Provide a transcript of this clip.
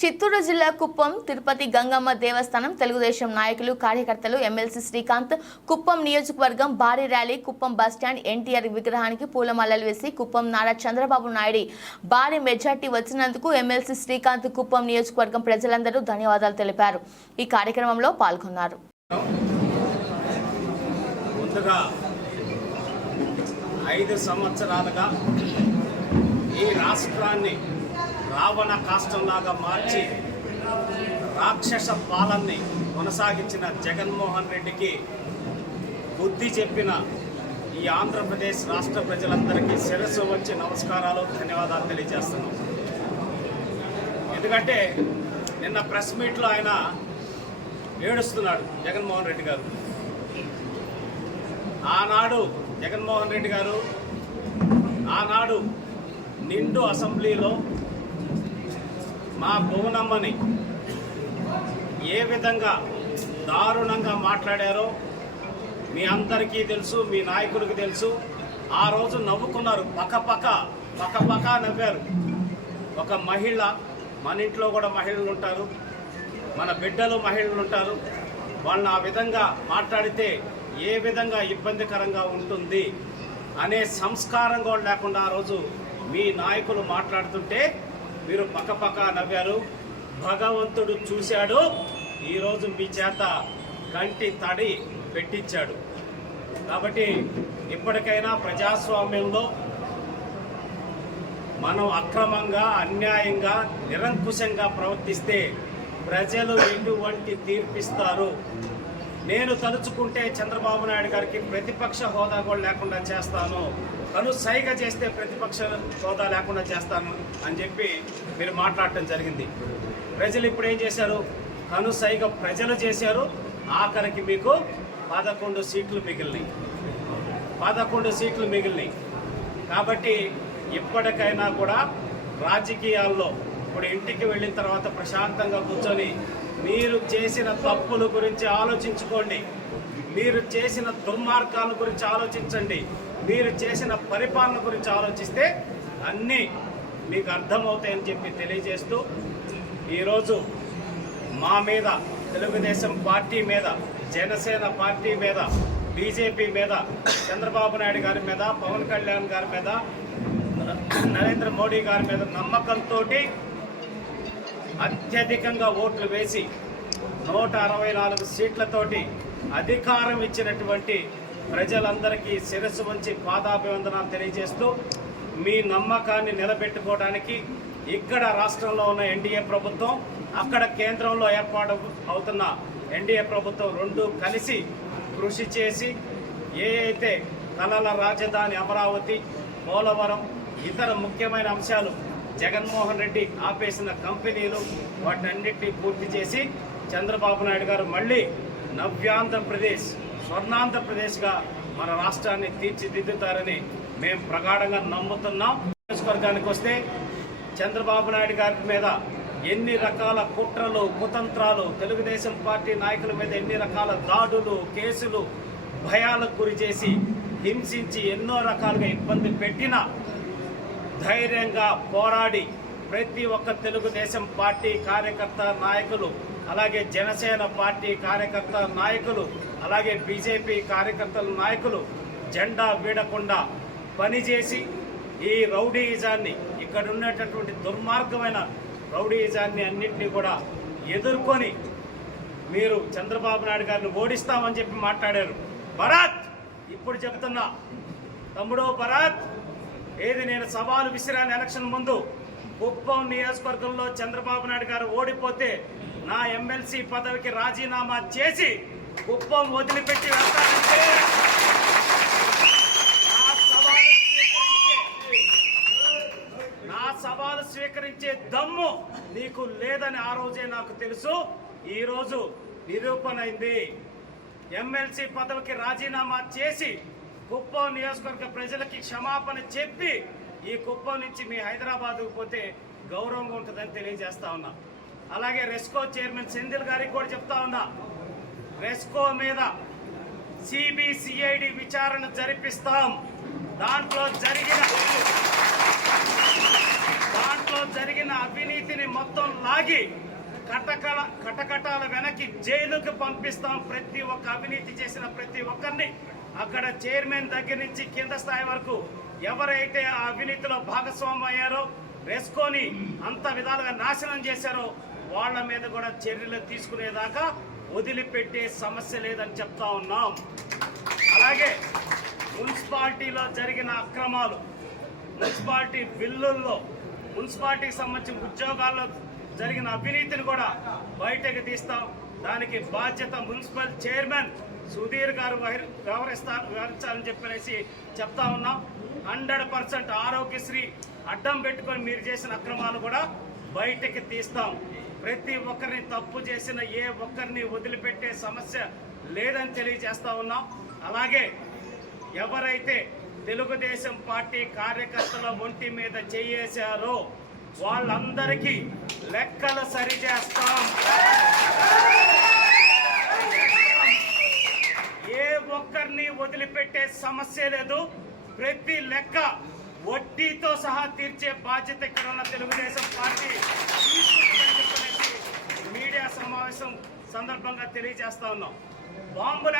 చిత్తూరు జిల్లా కుప్పం తిరుపతి గంగమ్మ దేవస్థానం తెలుగుదేశం నాయకులు కార్యకర్తలు ఎమ్మెల్సీ శ్రీకాంత్ కుప్పం నియోజకవర్గం భారీ ర్యాలీ కుప్పం బస్టాండ్ ఎన్టీఆర్ విగ్రహానికి పూలమాలలు వేసి కుప్పం నారా చంద్రబాబు నాయుడు భారీ మెజార్టీ వచ్చినందుకు ఎమ్మెల్సీ శ్రీకాంత్ కుప్పం నియోజకవర్గం ప్రజలందరూ ధన్యవాదాలు తెలిపారు. ఈ కార్యక్రమంలో పాల్గొన్నారు. ఐదు సంవత్సరాలుగా ఈ రాష్ట్రాన్ని రావణ కాష్టంలాగా మార్చి రాక్షస పాలన్ని కొనసాగించిన జగన్మోహన్ రెడ్డికి బుద్ధి చెప్పిన ఈ ఆంధ్రప్రదేశ్ రాష్ట్ర ప్రజలందరికీ శిరస్సు వచ్చి నమస్కారాలు ధన్యవాదాలు తెలియజేస్తున్నాం. ఎందుకంటే నిన్న ప్రెస్ మీట్లో ఆయన ఏడుస్తున్నాడు జగన్మోహన్ రెడ్డి గారు. ఆనాడు జగన్మోహన్ రెడ్డి గారు ఆనాడు నిండు అసెంబ్లీలో మా భువనమ్మని ఏ విధంగా దారుణంగా మాట్లాడారో మీ అందరికీ తెలుసు మీ నాయకుడికి తెలుసు. ఆ రోజు నవ్వుకున్నారు. పక్క పక్క పక్క పక్క నవ్వారు. ఒక మహిళ మన ఇంట్లో కూడా మహిళలు ఉంటారు. మన బిడ్డలు మహిళలు ఉంటారు. వాళ్ళని ఆ విధంగా మాట్లాడితే ఏ విధంగా ఇబ్బందికరంగా ఉంటుంది అనే సంస్కారం కూడా లేకుండా ఆ రోజు మీ నాయకులు మాట్లాడుతుంటే మీరు పక్కపక్క నవ్వారు. భగవంతుడు చూశాడు. ఈరోజు మీ చేత కంటి తడి పెట్టించాడు. కాబట్టి ఇప్పటికైనా ప్రజాస్వామ్యంలో మనం అక్రమంగా అన్యాయంగా నిరంకుశంగా ప్రవర్తిస్తే ప్రజలు ఎటువంటి తీర్పిస్తారు? నేను తలుచుకుంటే చంద్రబాబు నాయుడు గారికి ప్రతిపక్ష హోదా కూడా లేకుండా చేస్తాను. తను సైగ చేస్తే ప్రతిపక్ష హోదా లేకుండా చేస్తాను అని చెప్పి మీరు మాట్లాడటం జరిగింది. ప్రజలు ఇప్పుడు ఏం చేశారు? తను సైగ ప్రజలు చేశారు. ఆఖరికి మీకు పదకొండు సీట్లు మిగిలినాయి. పదకొండు సీట్లు మిగిలినాయి. కాబట్టి ఇప్పటికైనా కూడా రాజకీయాల్లో ఇప్పుడు ఇంటికి వెళ్ళిన తర్వాత ప్రశాంతంగా కూర్చొని మీరు చేసిన తప్పుల గురించి ఆలోచించుకోండి. మీరు చేసిన దుర్మార్గాల గురించి ఆలోచించండి. మీరు చేసిన పరిపాలన గురించి ఆలోచిస్తే అన్నీ మీకు అర్థమవుతాయని చెప్పి తెలియజేస్తూ ఈరోజు మా మీద తెలుగుదేశం పార్టీ మీద జనసేన పార్టీ మీద బీజేపీ మీద చంద్రబాబు నాయుడు గారి మీద పవన్ కళ్యాణ్ గారి మీద నరేంద్ర మోడీ గారి మీద నమ్మకంతో అత్యధికంగా ఓట్లు వేసి నూట అరవై నాలుగు సీట్లతోటి అధికారం ఇచ్చినటువంటి ప్రజలందరికీ శిరస్సు వంచి పాదాభివందనాలు తెలియజేస్తూ మీ నమ్మకాన్ని నిలబెట్టుకోవడానికి ఇక్కడ రాష్ట్రంలో ఉన్న ఎన్డీఏ ప్రభుత్వం అక్కడ కేంద్రంలో ఏర్పాటు అవుతున్న ఎన్డీఏ ప్రభుత్వం రెండు కలిసి కృషి చేసి ఏ అయితే కళల రాజధాని అమరావతి పోలవరం ఇతర ముఖ్యమైన అంశాలు జగన్మోహన్ రెడ్డి ఆపేసిన కంపెనీలు వాటన్నిటినీ పూర్తి చేసి చంద్రబాబు నాయుడు గారు మళ్ళీ నవ్యాంధ్రప్రదేశ్ స్వర్ణాంధ్రప్రదేశ్గా మన రాష్ట్రాన్ని తీర్చిదిద్దుతారని మేము ప్రగాఢంగా నమ్ముతున్నాం. నియోజకవర్గానికి వస్తే చంద్రబాబు నాయుడు గారి మీద ఎన్ని రకాల కుట్రలు కుతంత్రాలు తెలుగుదేశం పార్టీ నాయకుల మీద ఎన్ని రకాల దాడులు కేసులు భయాలకు గురి చేసి హింసించి ఎన్నో రకాలుగా ఇబ్బంది పెట్టినా ధైర్యంగా పోరాడి ప్రతి ఒక్క తెలుగుదేశం పార్టీ కార్యకర్త నాయకులు అలాగే జనసేన పార్టీ కార్యకర్త నాయకులు అలాగే బీజేపీ కార్యకర్తల నాయకులు జెండా వీడకుండా పనిచేసి ఈ రౌడీయిజాన్ని ఇక్కడ ఉన్నటువంటి దుర్మార్గమైన రౌడీయిజాన్ని అన్నింటినీ కూడా ఎదుర్కొని మీరు చంద్రబాబు నాయుడు గారిని ఓడిస్తామని చెప్పి మాట్లాడారు. భరత్! ఇప్పుడు చెప్తున్నా తమ్ముడు భరత్! ఏది నేను సవాలు విసిరాను ఎలక్షన్ ముందు కుప్పం నియోజకవర్గంలో చంద్రబాబు నాయుడు గారు ఓడిపోతే నా ఎమ్మెల్సీ పదవికి రాజీనామా చేసి కుప్పం వదిలిపెట్టి వెళ్తానంటే నా సవాలు స్వీకరించే నా సవాలు స్వీకరించే దమ్ము నీకు లేదని ఆ రోజే నాకు తెలుసు. ఈ రోజు నిరూపణ అయింది. ఎమ్మెల్సీ పదవికి రాజీనామా చేసి కుప్పం నియోజకవర్గ ప్రజలకి క్షమాపణ చెప్పి ఈ కుప్పం నుంచి మీ హైదరాబాద్కు పోతే గౌరవంగా ఉంటుందని తెలియజేస్తా ఉన్నా. అలాగే రెస్కో చైర్మన్ సెంధిల్ గారికి కూడా చెప్తా ఉన్నా. రెస్కో మీద సిబిసిఐడి విచారణ జరిపిస్తాం. దాంట్లో జరిగిన దాంట్లో జరిగిన అవినీతిని మొత్తం లాగి కటకల కటకటాల వెనక్కి జైలుకు పంపిస్తాం. ప్రతి ఒక్క అవినీతి చేసిన ప్రతి ఒక్కరిని అక్కడ చైర్మన్ దగ్గర నుంచి కింద స్థాయి వరకు ఎవరైతే ఆ అవినీతిలో భాగస్వామ్యం అయ్యారో వేసుకొని అంత విధాలుగా నాశనం చేశారో వాళ్ళ మీద కూడా చర్యలు తీసుకునేదాకా వదిలిపెట్టే సమస్య లేదని చెప్తా ఉన్నాం. అలాగే మున్సిపాలిటీలో జరిగిన అక్రమాలు మున్సిపాలిటీ బిల్లుల్లో మున్సిపాలిటీకి సంబంధించిన ఉద్యోగాల్లో జరిగిన అవినీతిని కూడా బయటకు తీస్తాం. దానికి బాధ్యత మున్సిపల్ చైర్మన్ సుధీర్ గారు వహి- వ్యవహరిస్తారు వ్యవహరించాలని చెప్పనేసి చెప్తా ఉన్నాం. హండ్రెడ్ పర్సెంట్ ఆరోగ్యశ్రీ అడ్డం పెట్టుకొని మీరు చేసిన అక్రమాలు కూడా బయటకి తీస్తాం. ప్రతి ఒక్కరిని తప్పు చేసిన ఏ ఒక్కరిని వదిలిపెట్టే సమస్య లేదని తెలియజేస్తా ఉన్నాం. అలాగే ఎవరైతే తెలుగుదేశం పార్టీ కార్యకర్తల ఒంటి మీద చేయేశారో వాళ్ళందరికీ లెక్కలు సరిచేస్తాం ఏ ఒక్కరిని వదిలిపెట్టే సమస్య లేదు. ప్రతి లెక్క వడ్డీతో సహా తీర్చే బాధ్యత ఇక్కడ ఉన్న తెలుగుదేశం పార్టీ. మీడియా సమావేశం సందర్భంగా తెలియజేస్తా ఉన్నాం. బాంబులు